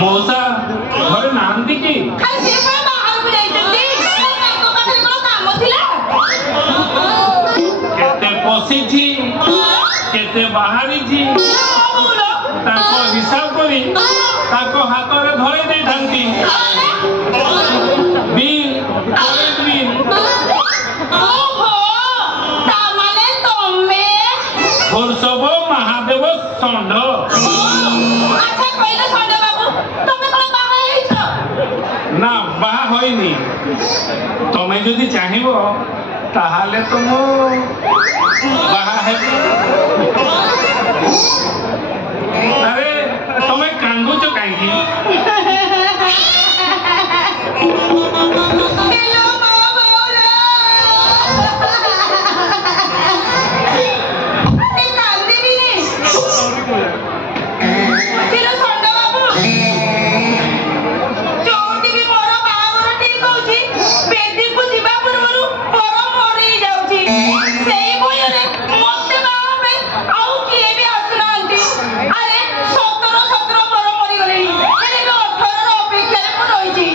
मौसा घरे नांदी की खाली से बाहर को जाइछंती ताको पाखरे कोनो काम थिला केते पसी थी केते बाहरी थी ताको हिसाब करी ताको हाथ रे धरे दे थांती बिल कॉलेज बिल ओहो ता माने तमे और सब महादेव षंढ अच्छा कहले षंढ बाबू तमे कोन बाहा हेइछ ना बाहा होइनी तमे जदि चाहिबो ताहाले तो मो बाहा हेबी अरे तमे कांदुच काई हेलो बाबूरा ए कांदी बिनी हेलो षंढ बाबू जोटी भी मोर बाहागर ठीक होची बेदी को जीवा पूर्वरु मोर मरी जाउची सेई बोयरे मते बाहा पे आउ किए भी आसनांती अरे 17 मोर मरी गलेनी हेले 18 रो अपेक्षा रे को रहिची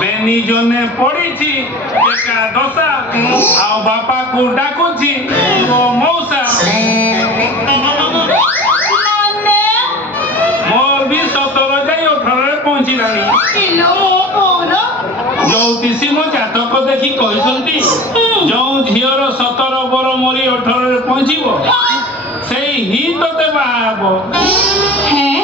बेनी जने पड़ी थी एकादशा आ बापा को डाकुची ओ मौसा माने मोर भी 17 जाई 18 रे पहुंची लानी हेलो मो बोल ज्योतिषी मो जातक देखि कहिसंती जो झियर 17 बर मरी 18 रे पहुंचीबो सेई ही तते बाहाबो हैं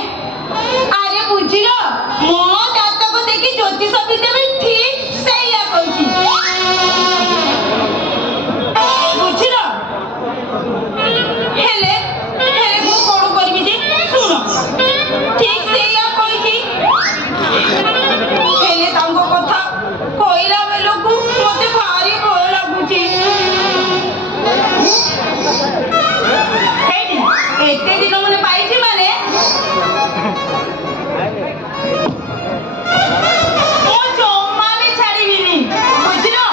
अरे बुझिलो मो जातक देखि ज्योतिष विद्या भी ठीक सैया कहची बुझिलो हेले हेले मो कोन करबी जे सुनो ठीक सैया कहची हेले तांको कथा कोइला बेलकु मते भारी भय लागुची हेडी एते दिन मने पाइछि माने ओ जम्मा भी छाड़ीबिनी बुझिलो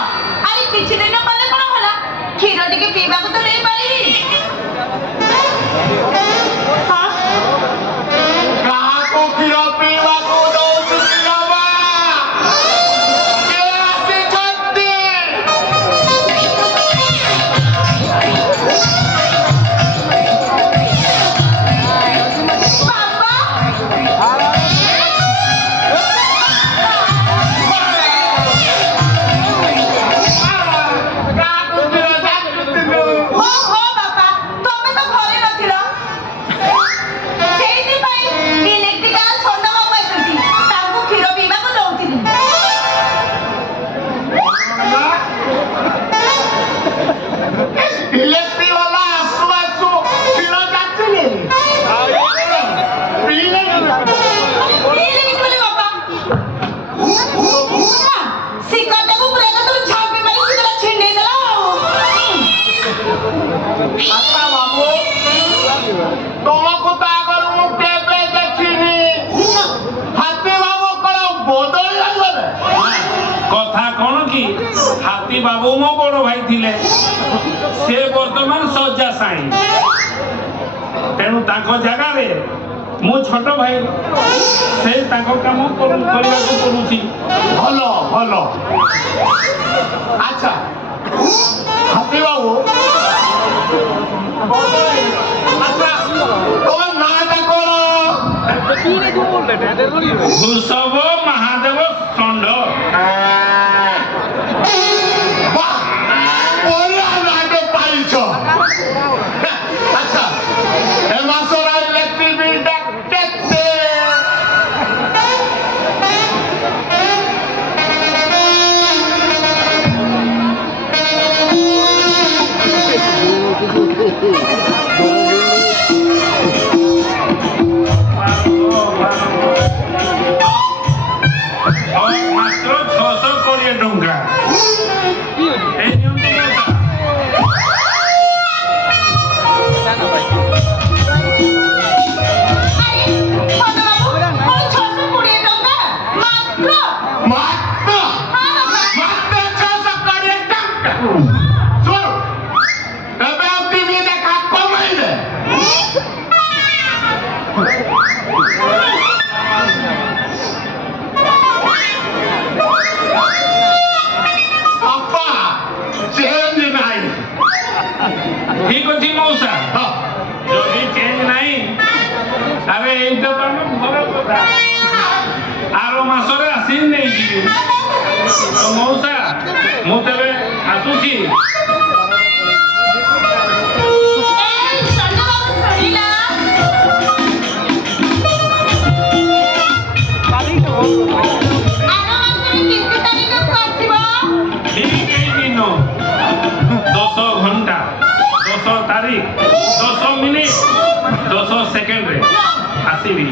अरे किछि दिन पले कोन होला क्षीर टिके पीबा को तो नै पारिबी हां कहा को क्षीर पीवा को दौची पिलावा के आसी छत्ती बाबा कहा को क्षीर जाकुतिनु ओ हो बाबा तमे तो घरे नथिलो सेइति पई इलेक्ट्रिकल षंढ बाबा आइछथि तांको क्षीर पीबा को दउथिली इलेक्ट्रिक वाला आसु आसु क्षीर जाकुतिनु पीले पीले कि बोले बाबा सिकटा को पूरा तो झापी मारी सिकटा छिंडे देला आता बाबू तुमको तो अगर मु केबे देखिनी हाथी बाबू करो बदल लागल कथा कोन की हाथी बाबू मो बड़ भाई थिले से वर्तमान सज्जा साई तेनु ताको जगह रे मो छोट भाई से ताको काम करबा को पड़ुची भलो भलो अच्छा ହାତୀ ବାବୁ ଆଚ୍ଛା ତମ ନାଁଟା କଣ? ଭୂଷବ ମହାଦେବ ଷଣ୍ଢ। ବଢିଆ ନାଁଟେ ପାଇଛ। ଆଚ୍ଛା ଏ ମାସର ଇଲେକ୍ଟ୍ରିକ ବିଲଟା କେତେ? ମାତ୍ର 620 ଟଙ୍କା। ଏଇ ନିଅନ୍ତୁ ମଉସା। ठीक अच्छी मौसा जदि चेंज नहीं अरे एइटा तो हम घर कथा आरो मासरे आसी नहीं जी तो मौसा मु तेरे आसुची ठीक है दिन 10 घंटा 10 तारीख 10 मिनिट 10 सेकेंड रे आसीबी।